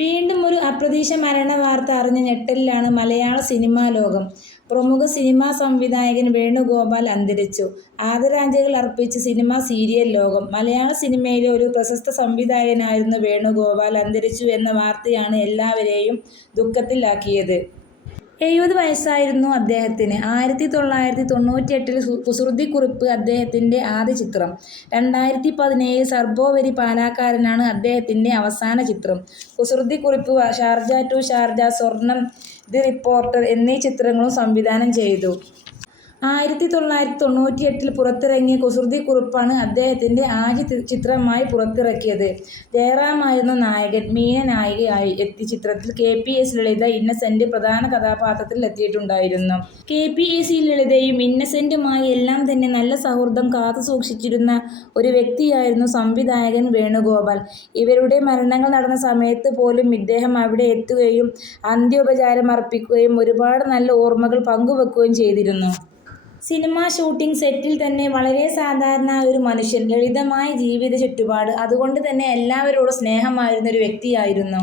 വീണ്ടും ഒരു അപ്രതീക്ഷ മരണ വാർത്ത അറിഞ്ഞ ഞെട്ടലിലാണ് മലയാള സിനിമാ ലോകം. പ്രമുഖ സിനിമാ സംവിധായകൻ വേണുഗോപാൽ അന്തരിച്ചു. ആദരാഞ്ജലികൾ അർപ്പിച്ച് സിനിമാ സീരിയൽ ലോകം. മലയാള സിനിമയിലെ ഒരു പ്രശസ്ത സംവിധായകനായിരുന്നു വേണുഗോപാൽ അന്തരിച്ചു എന്ന വാർത്തയാണ് എല്ലാവരെയും ദുഃഖത്തിലാക്കിയത്. എഴുപത് വയസ്സായിരുന്നു അദ്ദേഹത്തിന്. ആയിരത്തി തൊള്ളായിരത്തി തൊണ്ണൂറ്റി എട്ടിൽ കുസൃതി കുറിപ്പ് അദ്ദേഹത്തിന്റെ ആദ്യ ചിത്രം. രണ്ടായിരത്തി പതിനേഴ് സർബോവരി പാലാക്കാരനാണ് അദ്ദേഹത്തിന്റെ അവസാന ചിത്രം. കുസൃതി കുറിപ്പ് ഷാർജ ടു ഷാർജ, സ്വർണം, ദി റിപ്പോർട്ടർ എന്നീ ചിത്രങ്ങളും സംവിധാനം ചെയ്തു. ആയിരത്തി തൊള്ളായിരത്തി തൊണ്ണൂറ്റി എട്ടിൽ പുറത്തിറങ്ങിയ കുസൃതി കുറിപ്പാണ് അദ്ദേഹത്തിന്റെ ആദ്യ ചിത്രമായി പുറത്തിറക്കിയത്. ജയറാമായിരുന്ന നായകൻ. മീന നായികയായി എത്തിയ ചിത്രത്തിൽ K. P. S Lalitha, Innocent പ്രധാന കഥാപാത്രത്തിൽ എത്തിയിട്ടുണ്ടായിരുന്നു. കെ. പി. എ. സി. ലളിതയും ഇന്നസെന്റുമായി എല്ലാം തന്നെ നല്ല സൗഹൃദം കാത്തുസൂക്ഷിച്ചിരുന്ന ഒരു വ്യക്തിയായിരുന്നു സംവിധായകൻ വേണുഗോപാൽ. ഇവരുടെ മരണങ്ങൾ നടന്ന സമയത്ത് പോലും ഇദ്ദേഹം അവിടെ എത്തുകയും അന്ത്യോപചാരം അർപ്പിക്കുകയും ഒരുപാട് നല്ല ഓർമ്മകൾ പങ്കുവെക്കുകയും ചെയ്തിരുന്നു. സിനിമാ ഷൂട്ടിംഗ് സെറ്റിൽ തന്നെ വളരെ സാധാരണ ഒരു മനുഷ്യൻ. ലളിതമായ ജീവിത ചുറ്റുപാട്. അതുകൊണ്ട് തന്നെ എല്ലാവരോടും സ്നേഹമായിരുന്ന ഒരു വ്യക്തിയായിരുന്നു.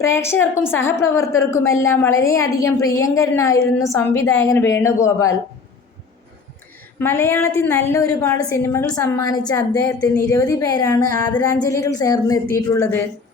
പ്രേക്ഷകർക്കും സഹപ്രവർത്തകർക്കുമെല്ലാം വളരെയധികം പ്രിയങ്കരനായിരുന്നു സംവിധായകൻ വേണുഗോപാൽ. മലയാളത്തിൽ നല്ല ഒരുപാട് സിനിമകൾ സമ്മാനിച്ച അദ്ദേഹത്തിന് നിരവധി പേരാണ് ആദരാഞ്ജലികൾ ചേർന്ന് എത്തിയിട്ടുള്ളത്.